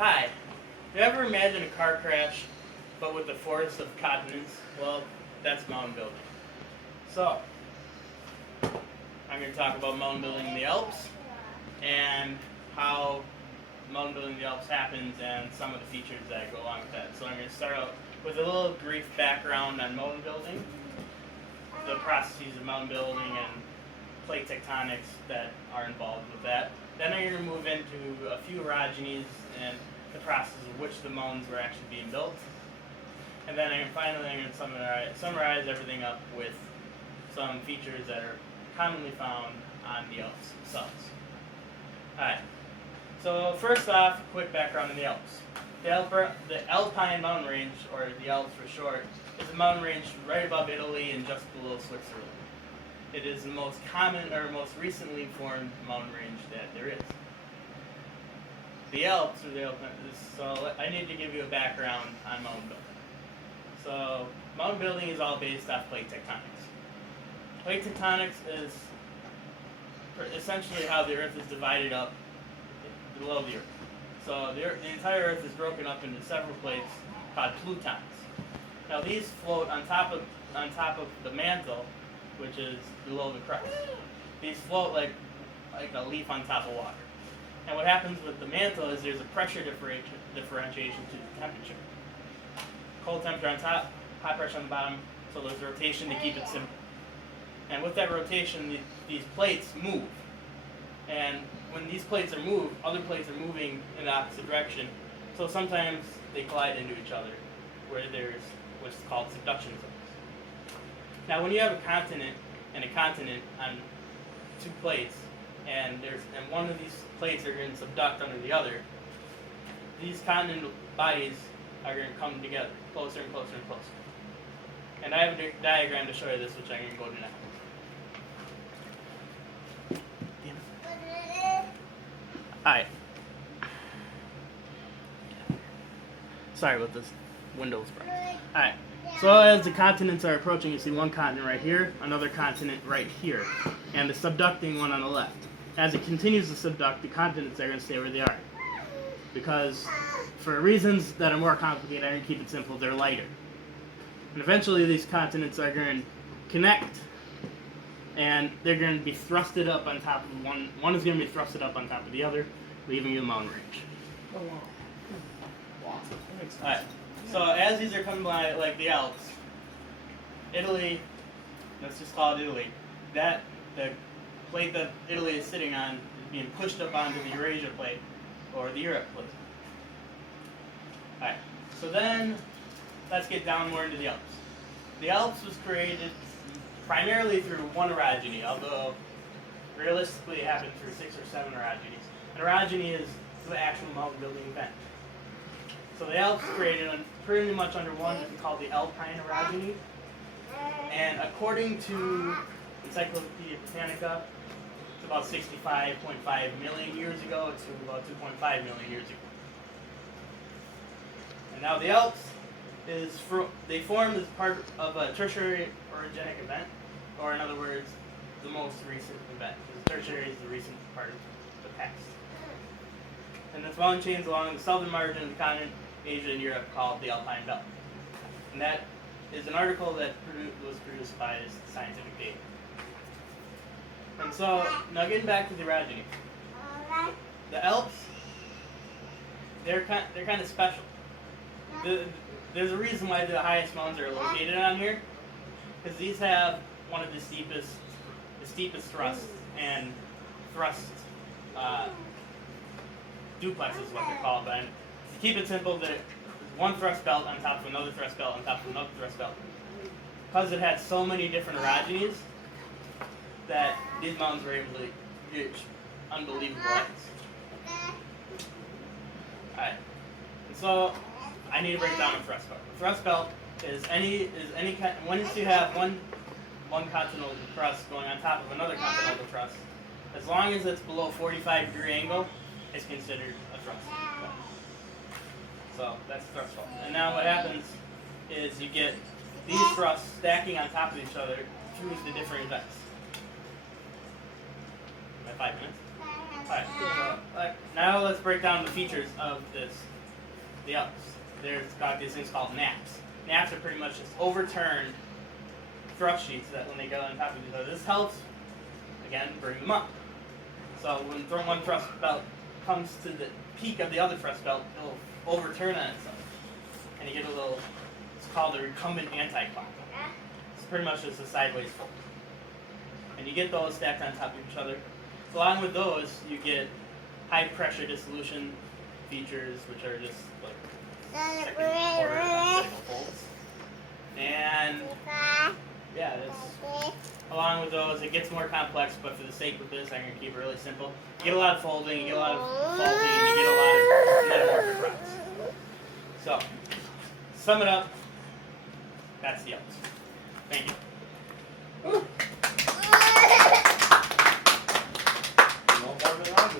Hi. Have you ever imagined a car crash, but with the forest of continents? Well, that's mountain building. So, I'm going to talk about mountain building in the Alps and how mountain building in the Alps happens and some of the features that go along with that. So I'm going to start out with a little brief background on mountain building, the processes of mountain building and plate tectonics that are involved with that. Then I'm going to move into a few orogenies and the process of which the mountains were actually being built. And then finally I'm going to summarize everything up with some features that are commonly found on the Alps themselves. Alright, so first off, quick background on the Alps. The Alpine mountain range, or the Alps for short, is a mountain range right above Italy and just below Switzerland. It is the most common or most recently formed mountain range that there is. The Alps, or the Alpine, so I need to give you a background on mountain building. So mountain building is all based off plate tectonics. Plate tectonics is essentially how the Earth is divided up below the Earth. So the entire Earth is broken up into several plates called plutons. Now these float on top of the mantle, which is below the crust. These float like a leaf on top of water. And what happens with the mantle is there's a pressure differentiation to the temperature. Cold temperature on top, high pressure on the bottom, so there's rotation to keep it simple. And with that rotation, these plates move. And when these plates are moved, other plates are moving in the opposite direction. So sometimes they collide into each other, where there's what's called subduction zones. Now when you have a continent on two plates, and one of these plates are going to subduct under the other, these continental bodies are going to come together, closer and closer and closer. And I have a diagram to show you this, which I'm going to go to now. Alright. Sorry about this. Windows broke. Alright. So as the continents are approaching, you see one continent right here, another continent right here, and the subducting one on the left. As it continues to subduct, the continents are going to stay where they are. Because for reasons that are more complicated, I'm going to keep it simple, they're lighter. And eventually these continents are going to connect, and they're going to be thrusted up on top of one. One is going to be thrusted up on top of the other, leaving you a mountain range. Oh, wow. Alright, so as these are coming by, like the Alps, Italy, let's just call it Italy, the plate that Italy is sitting on is being pushed up onto the Eurasia plate, or the Europe plate. Alright, so then let's get down more into the Alps. The Alps was created primarily through one orogeny, although realistically it happened through 6 or 7 orogenies. An orogeny is the actual mountain building event. So the Alps created pretty much under one called the Alpine orogeny. And according to Encyclopedia Britannica, it's about 65.5 million years ago to about 2.5 million years ago. And now the Alps they formed as part of a tertiary orogenic event, or in other words, the most recent event. Because tertiary is the recent part of the past. And this mountain chains along the southern margin of the continent, Asia and Europe, called the Alpine Belt. And that is an article that was produced by Scientific Data. And so, now getting back to the orogeny. The Alps, they're kind of special. There's a reason why the highest mountains are located on here, because these have one of the steepest thrusts and thrust duplexes is what they're called. But to keep it simple, there's one thrust belt on top of another thrust belt on top of another thrust belt. Because it had so many different orogenies, that these mountains were able to reach unbelievable heights. Alright, and so I need to break down a thrust belt. A thrust belt is once you have one continental thrust going on top of another continental thrust, as long as it's below 45-degree angle, it's considered a thrust belt. So that's a thrust belt. And now what happens is you get these thrusts stacking on top of each other through the different events. 5 minutes. Alright, so, now let's break down the features of the Alps. There's got these things called naps. Naps are pretty much just overturned thrust sheets that when they go on top of each other, this helps, again, bring them up. So when one thrust belt comes to the peak of the other thrust belt, it'll overturn on itself. And you get a little, it's called a recumbent anti-clock. It's pretty much just a sideways fold. And you get those stacked on top of each other. Along with those, you get high pressure dissolution features, which are just like second order identical folds. And yeah, along with those, it gets more complex, but for the sake of this, I'm going to keep it really simple. You get a lot of folding, you get a lot of faulting, you get a lot of metamorphic routes. So, sum it up, that's the Alps. Thank you.